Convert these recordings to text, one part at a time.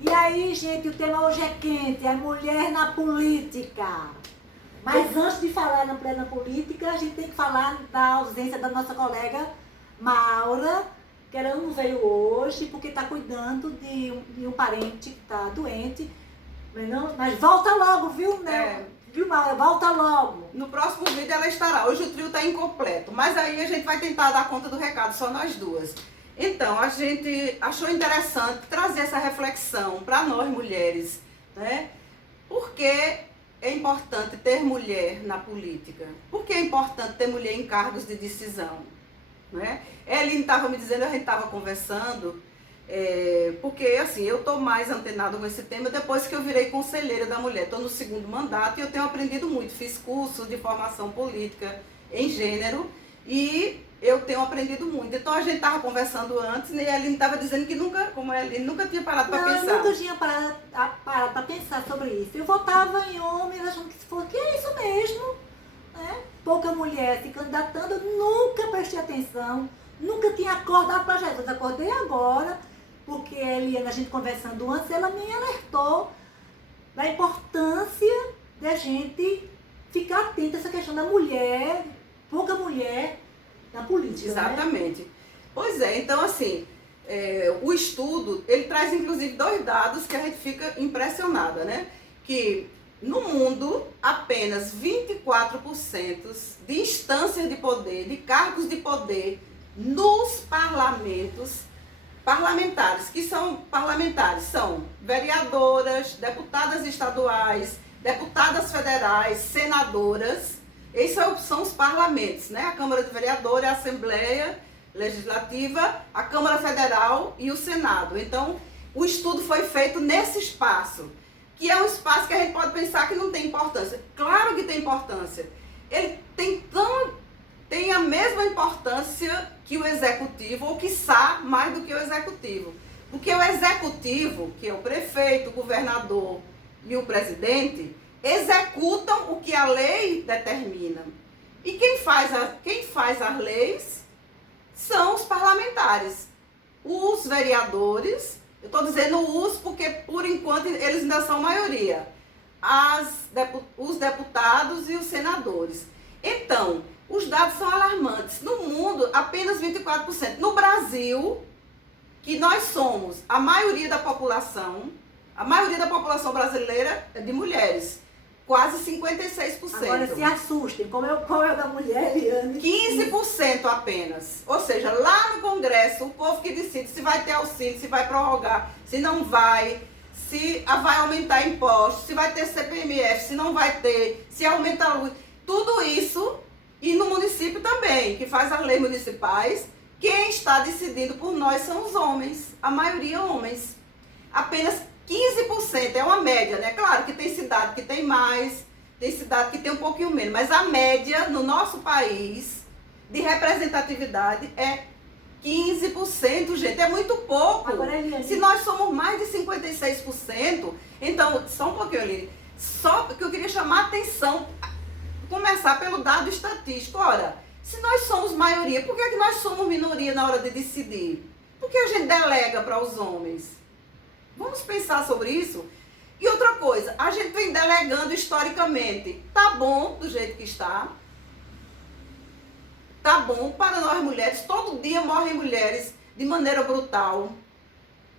E aí, gente, o tema hoje é quente, é mulher na política. Mas antes de falar na mulher na política, a gente tem que falar da ausência da nossa colega Maura, que ela não veio hoje porque está cuidando de um parente que está doente. Mas volta logo, viu, né? Viu, Maura? Volta logo. No próximo vídeo ela estará. Hoje o trio está incompleto, mas aí a gente vai tentar dar conta do recado, só nós duas. Então, a gente achou interessante trazer essa reflexão para nós mulheres, né? Por que é importante ter mulher na política? Por que é importante ter mulher em cargos de decisão? Né? Eline estava me dizendo, a gente estava conversando, porque assim, eu estou mais antenada com esse tema depois que eu virei conselheira da mulher. Estou no segundo mandato e eu tenho aprendido muito. Fiz cursos de formação política em gênero e eu tenho aprendido muito. Então a gente estava conversando antes, né, e a Eline estava dizendo que nunca, como a Eline nunca tinha parado para pensar. Não, eu nunca tinha parado para pensar sobre isso. Eu votava em homens achando que é isso mesmo, né? Pouca mulher se candidatando, eu nunca prestei atenção, nunca tinha acordado para Jesus. Acordei agora, porque a Eliana, a gente conversando antes, ela me alertou da importância da gente ficar atenta a essa questão da mulher, pouca mulher na política. Exatamente. Né? Pois é, então assim, o estudo, ele traz inclusive 2 dados que a gente fica impressionada, né? Que no mundo, apenas 24% de instâncias de poder, de cargos de poder nos parlamentares, que são parlamentares, são vereadoras, deputadas estaduais, deputadas federais, senadoras. Esses são os parlamentos, né? A Câmara de Vereadores, a Assembleia Legislativa, a Câmara Federal e o Senado. Então, o estudo foi feito nesse espaço, que é um espaço que a gente pode pensar que não tem importância. Claro que tem importância. Ele tem a mesma importância que o executivo, ou quiçá mais do que o executivo. Porque o executivo, que é o prefeito, o governador e o presidente, executam o que a lei determina. E quem faz as leis são os parlamentares. Os vereadores, eu estou dizendo os porque por enquanto eles ainda são maioria. Os deputados e os senadores. Então, os dados são alarmantes. No mundo, apenas 24%. No Brasil, que nós somos a maioria da população brasileira é de mulheres. Quase 56%. Agora se assustem, qual é o da mulher, Eliane? 15% apenas. Ou seja, lá no Congresso, o povo que decide se vai ter auxílio, se vai prorrogar, se não vai, se vai aumentar impostos, se vai ter CPMF, se não vai ter, se aumenta a luz. Tudo isso, e no município também, que faz as leis municipais, quem está decidindo por nós são os homens, a maioria homens. Apenas 15% é uma média, né? Claro que tem cidade que tem mais, tem cidade que tem um pouquinho menos, mas a média no nosso país de representatividade é 15%, gente, é muito pouco. Agora, Eliane, se nós somos mais de 56%, então, só um pouquinho, Eliane, só que eu queria chamar a atenção, começar pelo dado estatístico. Ora, se nós somos maioria, por que é que nós somos minoria na hora de decidir? Por que a gente delega para os homens? Vamos pensar sobre isso? E outra coisa, a gente vem delegando historicamente. Tá bom do jeito que está. Tá bom para nós mulheres. Todo dia morrem mulheres de maneira brutal.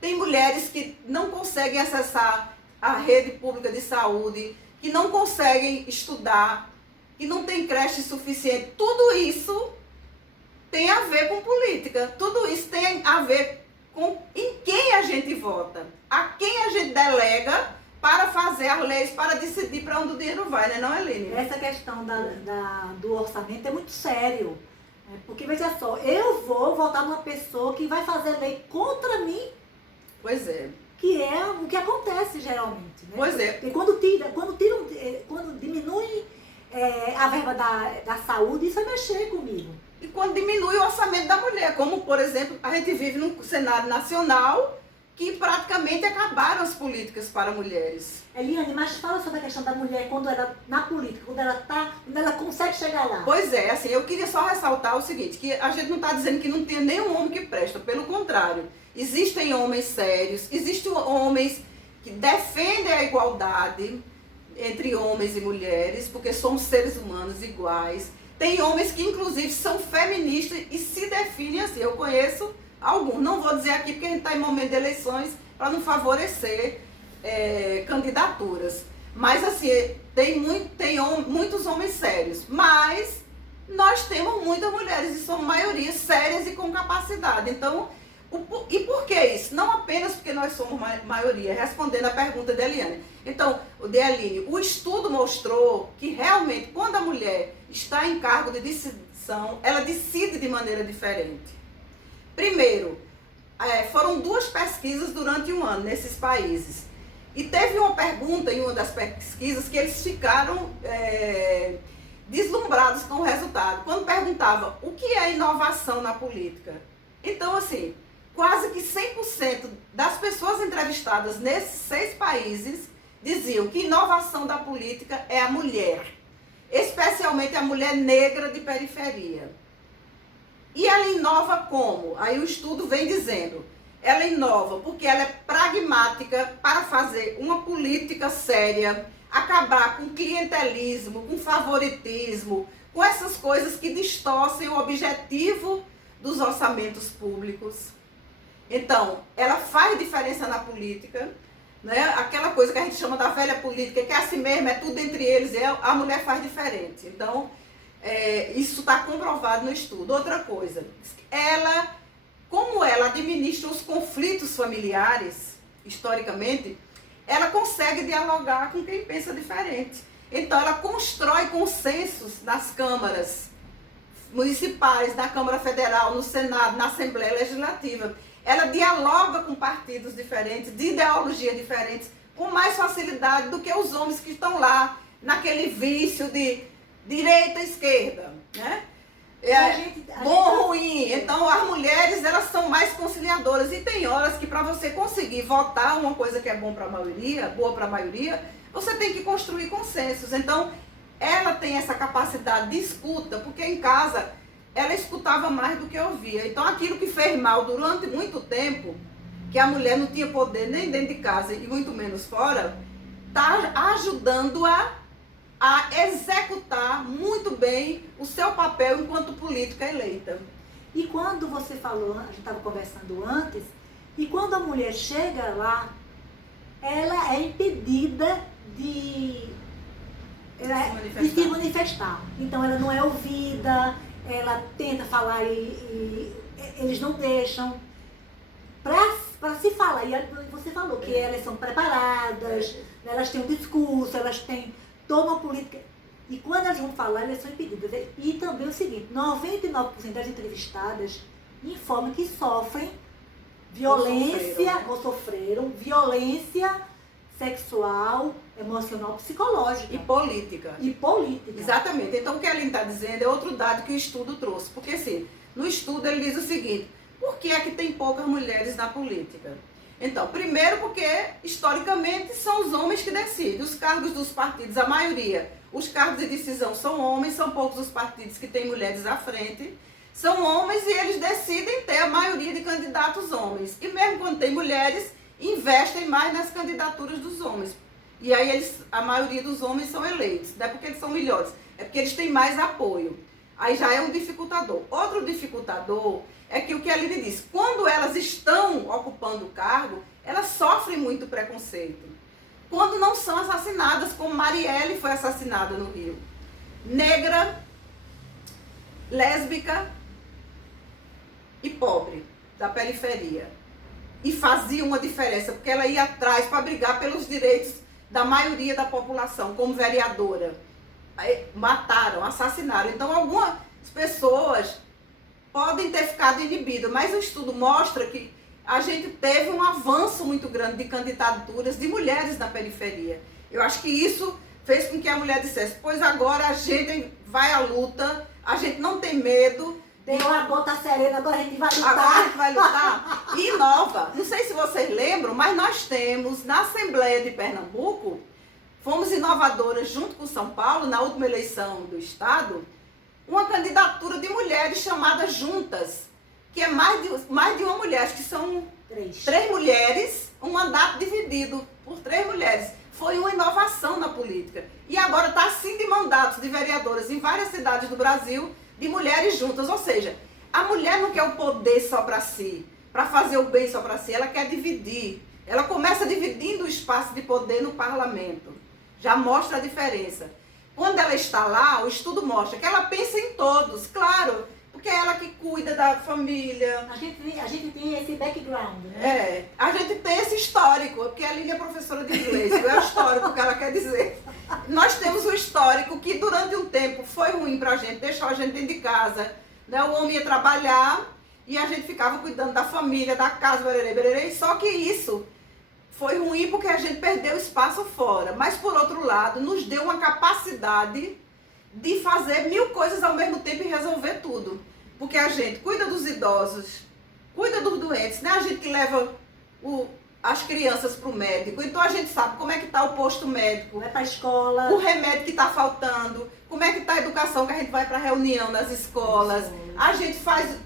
Tem mulheres que não conseguem acessar a rede pública de saúde, que não conseguem estudar, que não tem creche suficiente. Tudo isso tem a ver com política. Tudo isso tem a ver com em quem a gente vota, a quem a gente delega para fazer as leis, para decidir para onde o dinheiro vai, né, não, Eline? Essa questão do orçamento é muito sério. Porque, veja só, eu vou votar numa pessoa que vai fazer lei contra mim. Pois é. Que é o que acontece geralmente. Né? Pois é. E quando diminui a verba da saúde, isso vai mexer comigo. E quando diminui o orçamento da mulher, como, por exemplo, a gente vive num cenário nacional que praticamente acabaram as políticas para mulheres. Eliane, mas fala sobre a questão da mulher quando ela, na política, quando ela consegue chegar lá. Pois é, assim, eu queria só ressaltar o seguinte, que a gente não está dizendo que não tem nenhum homem que presta, pelo contrário. Existem homens sérios, existem homens que defendem a igualdade entre homens e mulheres, porque somos seres humanos iguais. Tem homens que, inclusive, são feministas e se definem assim. Eu conheço alguns. Não vou dizer aqui porque a gente está em momento de eleições para não favorecer candidaturas. Mas, assim, tem muitos homens sérios. Mas nós temos muitas mulheres e somos maioria sérias e com capacidade. Então, e por que isso? Não apenas porque nós somos maioria, respondendo a pergunta de Eliane. Então, o estudo mostrou que realmente quando a mulher está em cargo de decisão, ela decide de maneira diferente. Primeiro, foram 2 pesquisas durante um ano nesses países. E teve uma pergunta em uma das pesquisas que eles ficaram deslumbrados com o resultado. Quando perguntava o que é inovação na política. Então, assim, quase que 100% das pessoas entrevistadas nesses 6 países diziam que inovação da política é a mulher, especialmente a mulher negra de periferia. E ela inova como? Aí o estudo vem dizendo, ela inova porque ela é pragmática para fazer uma política séria, acabar com clientelismo, com favoritismo, com essas coisas que distorcem o objetivo dos orçamentos públicos. Então, ela faz diferença na política, né? Aquela coisa que a gente chama da velha política, que é assim mesmo, é tudo entre eles, a mulher faz diferente. Então, isso está comprovado no estudo. Outra coisa, como ela administra os conflitos familiares, historicamente, ela consegue dialogar com quem pensa diferente. Então, ela constrói consensos nas câmaras municipais, na Câmara Federal, no Senado, na Assembleia Legislativa. Ela dialoga com partidos diferentes, de ideologias diferentes, com mais facilidade do que os homens que estão lá, naquele vício de direita e esquerda, né? Bom, ruim. Então, as mulheres, elas são mais conciliadoras. E tem horas que para você conseguir votar uma coisa que é bom para a maioria, boa para a maioria, você tem que construir consensos. Então, ela tem essa capacidade de escuta, porque em casa ela escutava mais do que ouvia. Então, aquilo que fez mal durante muito tempo, que a mulher não tinha poder nem dentro de casa e muito menos fora, está ajudando-a a executar muito bem o seu papel enquanto política eleita. E quando você falou, a gente estava conversando antes, e quando a mulher chega lá, ela é impedida de se manifestar. Então, ela não é ouvida, ela tenta falar e eles não deixam. Para se falar, e você falou que elas são preparadas, elas têm um discurso, elas têm toda uma política. E quando elas vão falar, elas são impedidas. E também o seguinte, 99% das entrevistadas informam que sofrem violência, ou sofreram violência sexual, emocional, psicológica. E política. E política. Exatamente. Então, o que a Aline está dizendo é outro dado que o estudo trouxe. Porque, assim, no estudo ele diz o seguinte, por que é que tem poucas mulheres na política? Então, primeiro porque, historicamente, são os homens que decidem. Os cargos dos partidos, a maioria, os cargos de decisão são homens, são poucos os partidos que têm mulheres à frente. São homens e eles decidem ter a maioria de candidatos homens. E mesmo quando tem mulheres, investem mais nas candidaturas dos homens. E aí a maioria dos homens são eleitos. Não é porque eles são melhores, é porque eles têm mais apoio. Aí já é um dificultador. Outro dificultador é que o que a Aline diz, quando elas estão ocupando o cargo, elas sofrem muito preconceito. Quando não são assassinadas, como Marielle foi assassinada no Rio. Negra, lésbica e pobre, da periferia. E fazia uma diferença, porque ela ia atrás para brigar pelos direitos da maioria da população, como vereadora. Aí, mataram, assassinaram. Então, algumas pessoas podem ter ficado inibidas, mas o estudo mostra que a gente teve um avanço muito grande de candidaturas de mulheres na periferia. Eu acho que isso fez com que a mulher dissesse, pois agora a gente vai à luta, a gente não tem medo. Deu a gota serena, agora a gente vai lutar. Agora a gente vai lutar e inova. Não sei se vocês lembram, mas nós temos na Assembleia de Pernambuco, fomos inovadoras junto com São Paulo, na última eleição do Estado, uma candidatura de mulheres chamada Juntas, que é mais de uma mulher, acho que são três mulheres, um mandato dividido por vereadoras em várias cidades do Brasil, de mulheres juntas. Ou seja, a mulher não quer o poder só para si, para fazer o bem só para si, ela quer dividir. Ela começa dividindo o espaço de poder no parlamento. Já mostra a diferença. Quando ela está lá, o estudo mostra que ela pensa em todos, claro, porque é ela que cuida da família. A gente tem esse background, né? A gente tem esse histórico, porque a Lília é professora de inglês, é o histórico que ela quer dizer. Nós temos o histórico que durante um tempo foi ruim pra gente, deixou a gente dentro de casa, né? O homem ia trabalhar e a gente ficava cuidando da família, da casa, bererê, bererê, só que isso foi ruim porque a gente perdeu espaço fora, mas por outro lado, nos deu uma capacidade de fazer 1000 coisas ao mesmo tempo e resolver tudo. Porque a gente cuida dos idosos, cuida dos doentes, né? A gente que leva as crianças para o médico, então a gente sabe como é que está o posto médico, Vai para a escola, o remédio que está faltando, como é que está a educação, que a gente vai para reunião nas escolas, a gente faz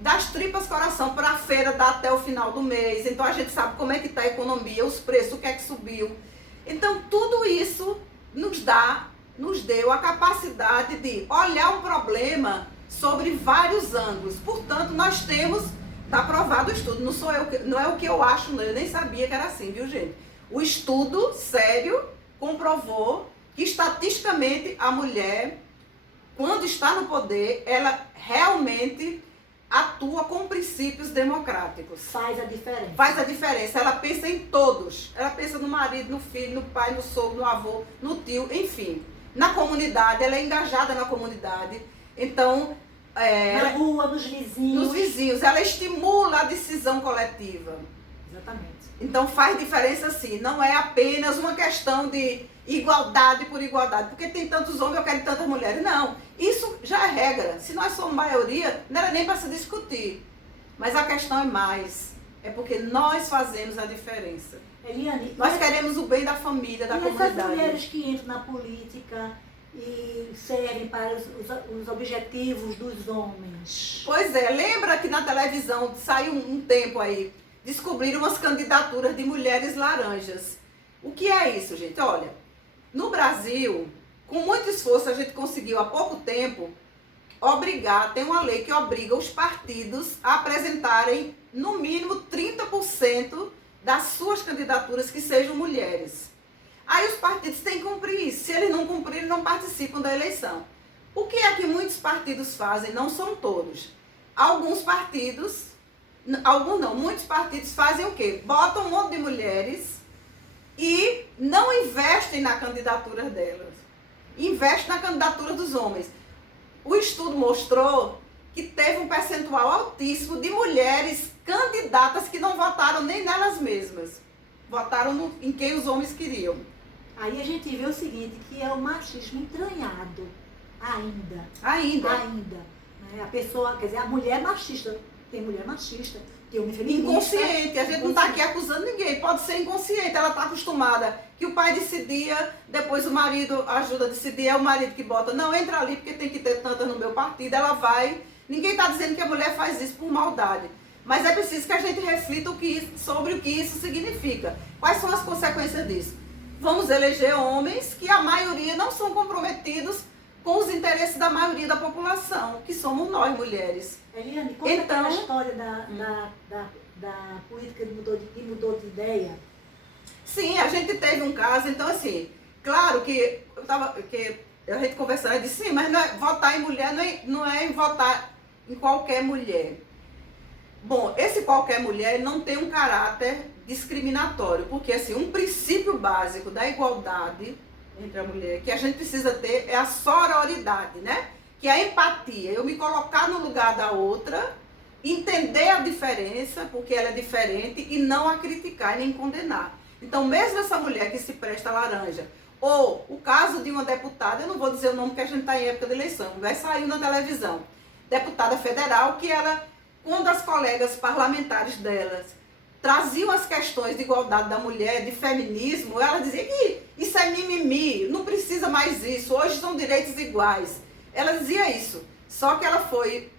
das tripas coração para a feira, dá até o final do mês, então a gente sabe como é que está a economia, os preços, o que é que subiu. Então tudo isso nos deu a capacidade de olhar um problema sobre vários ângulos. Portanto, nós temos, está provado o estudo, não é o que eu acho, não, eu nem sabia que era assim, viu, gente? O estudo sério comprovou que estatisticamente a mulher, quando está no poder, ela realmente atua com princípios democráticos. faz a diferença. Faz a diferença, ela pensa em todos. Ela pensa no marido, no filho, no pai, no sogro, no avô, no tio, enfim. Na comunidade, ela é engajada na comunidade. Então, Na rua, nos vizinhos. nos vizinhos, ela estimula a decisão coletiva. Exatamente. Então faz diferença sim, não é apenas uma questão de igualdade por igualdade, porque tem tantos homens, eu quero tantas mulheres. Não, isso já é regra. Se nós somos maioria, não era nem para se discutir. Mas a questão é mais, é porque nós fazemos a diferença. Eliane, Nós queremos o bem da família, da comunidade. essas mulheres que entram na política e servem para os objetivos dos homens. Pois é, lembra que na televisão saiu um tempo aí, descobriram umas candidaturas de mulheres laranjas. O que é isso, gente? Olha, no Brasil, com muito esforço, a gente conseguiu há pouco tempo tem uma lei que obriga os partidos a apresentarem no mínimo 30% das suas candidaturas que sejam mulheres. Aí os partidos têm que cumprir isso. Se eles não cumprirem, não participam da eleição. O que é que muitos partidos fazem? Não são todos. Muitos partidos fazem o quê? Botam um monte de mulheres e não investem na candidatura delas. Investem na candidatura dos homens. O estudo mostrou que teve um percentual altíssimo de mulheres candidatas que não votaram nem nelas mesmas. Votaram em quem os homens queriam. Aí a gente vê o seguinte, que é o machismo entranhado. Ainda. Né? A pessoa, quer dizer, a mulher é machista. Tem mulher machista, tem homem feminista. Inconsciente, a gente não está aqui acusando ninguém, pode ser inconsciente, ela está acostumada que o pai decidia, depois o marido ajuda a decidir, é o marido que bota, não, entra ali porque tem que ter tantas no meu partido, ela vai, ninguém está dizendo que a mulher faz isso por maldade, mas é preciso que a gente reflita sobre o que isso significa, quais são as consequências disso. Vamos eleger homens que a maioria não são comprometidos com os interesses da maioria da população, que somos nós, mulheres. Eliane, conta aquela história da política que mudou de ideia. Sim, a gente teve um caso, então assim, claro que a gente conversando, eu disse, sim, mas votar em mulher não é votar em qualquer mulher. Bom, esse qualquer mulher não tem um caráter discriminatório, porque assim, um princípio básico da igualdade entre a mulher que a gente precisa ter é a sororidade, né? Que é a empatia, eu me colocar no lugar da outra, entender a diferença, porque ela é diferente, e não a criticar e nem condenar. Então, mesmo essa mulher que se presta laranja, ou o caso de uma deputada, eu não vou dizer o nome porque a gente está em época de eleição, mas saiu na televisão, deputada federal, que ela, quando as colegas parlamentares delas traziam as questões de igualdade da mulher, de feminismo, ela dizia que isso é mimimi, não precisa mais isso, hoje são direitos iguais. Ela dizia isso, só que ela foi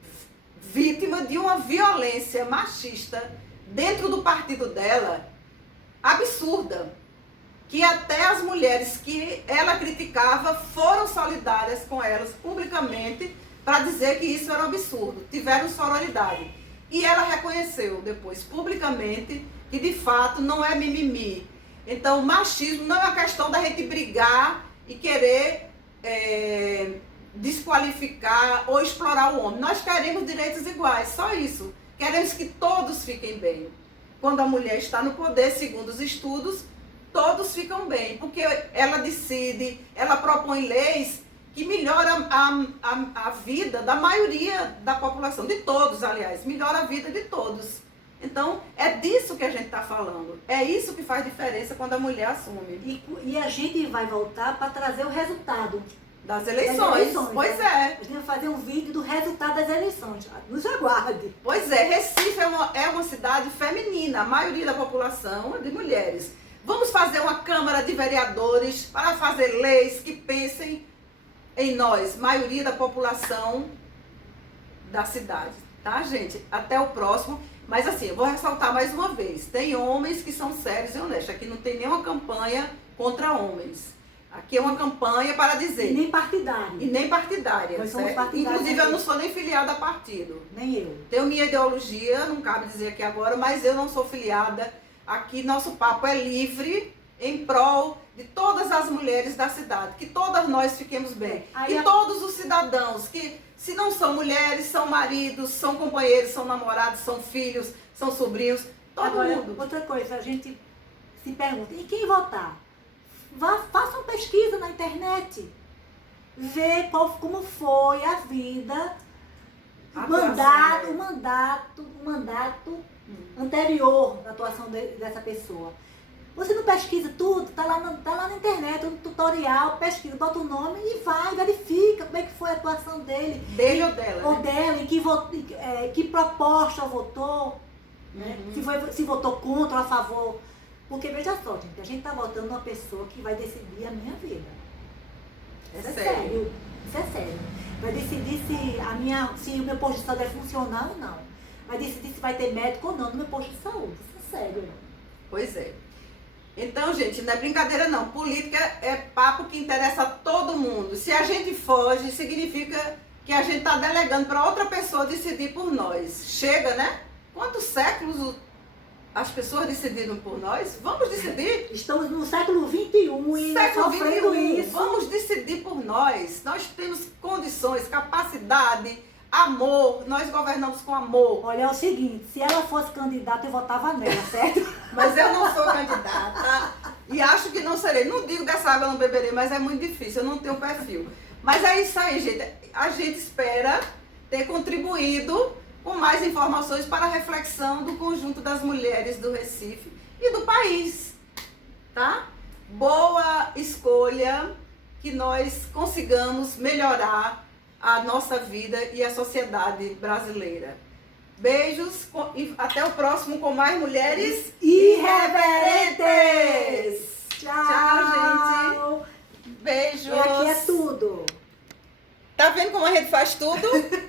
vítima de uma violência machista dentro do partido dela, absurda. que até as mulheres que ela criticava foram solidárias com elas publicamente para dizer que isso era um absurdo, tiveram sororidade. E ela reconheceu depois publicamente que de fato não é mimimi. Então, machismo não é uma questão da gente brigar e querer desqualificar ou explorar o homem. Nós queremos direitos iguais, só isso. Queremos que todos fiquem bem. Quando a mulher está no poder, segundo os estudos, todos ficam bem, porque ela decide, ela propõe leis que melhoram a vida da maioria da população, de todos, aliás, melhora a vida de todos. Então, é disso que a gente está falando. É isso que faz diferença quando a mulher assume. E a gente vai voltar para trazer o resultado Das eleições. Pois né? é. A gente vai fazer um vídeo do resultado das eleições. Nos aguarde. Pois é, Recife é uma cidade feminina, a maioria da população é de mulheres. Vamos fazer uma Câmara de Vereadores para fazer leis que pensem em nós, maioria da população da cidade. Tá, gente? Até o próximo. Mas assim, eu vou ressaltar mais uma vez. Tem homens que são sérios e honestos. Aqui não tem nenhuma campanha contra homens. Aqui é uma campanha para dizer... E nem partidária. E nem partidária. Nós somos partidários. Inclusive, eu não sou nem filiada a partido. Nem eu. Tenho minha ideologia, não cabe dizer aqui agora, mas eu não sou filiada. Aqui nosso papo é livre em prol de todas as mulheres da cidade. Que todas nós fiquemos bem. E todos os cidadãos que, se não são mulheres, são maridos, são companheiros, são namorados, são filhos, são sobrinhos, todo agora, mundo. Outra coisa, a gente se pergunta, em quem votar? Faça uma pesquisa na internet. Vê como foi a vida, o mandato anterior da atuação dessa pessoa. Você não pesquisa tudo, tá lá na internet, um tutorial, pesquisa, bota o nome e vai, verifica como é que foi a atuação dele. Dele ou dela. Ou dela, em que proposta votou, né? Se votou contra ou a favor. Porque veja só, gente, a gente está votando uma pessoa que vai decidir a minha vida. Isso é sério. Isso é sério. Vai decidir se o meu posto de saúde vai funcionar ou não. Vai decidir se vai ter médico ou não no meu posto de saúde. Isso é sério. Pois é. Então, gente, não é brincadeira não. Política é papo que interessa a todo mundo. Se a gente foge, significa que a gente está delegando para outra pessoa decidir por nós. Chega, né? Quantos séculos as pessoas decidiram por nós? Vamos decidir. Estamos no século XXI e sofrendo isso. Vamos decidir por nós. Nós temos condições, capacidade, amor. Nós governamos com amor. Olha, é o seguinte, se ela fosse candidata, eu votava nela, certo? Mas eu não sou candidata e acho que não serei. Não digo dessa água eu não beberei, mas é muito difícil, eu não tenho perfil. Mas é isso aí, gente. A gente espera ter contribuído com mais informações para a reflexão do conjunto das mulheres do Recife e do país, tá? Boa escolha, que nós consigamos melhorar a nossa vida e a sociedade brasileira. Beijos e até o próximo com mais mulheres irreverentes! Tchau, gente! Beijos! E aqui é tudo! Tá vendo como a gente faz tudo?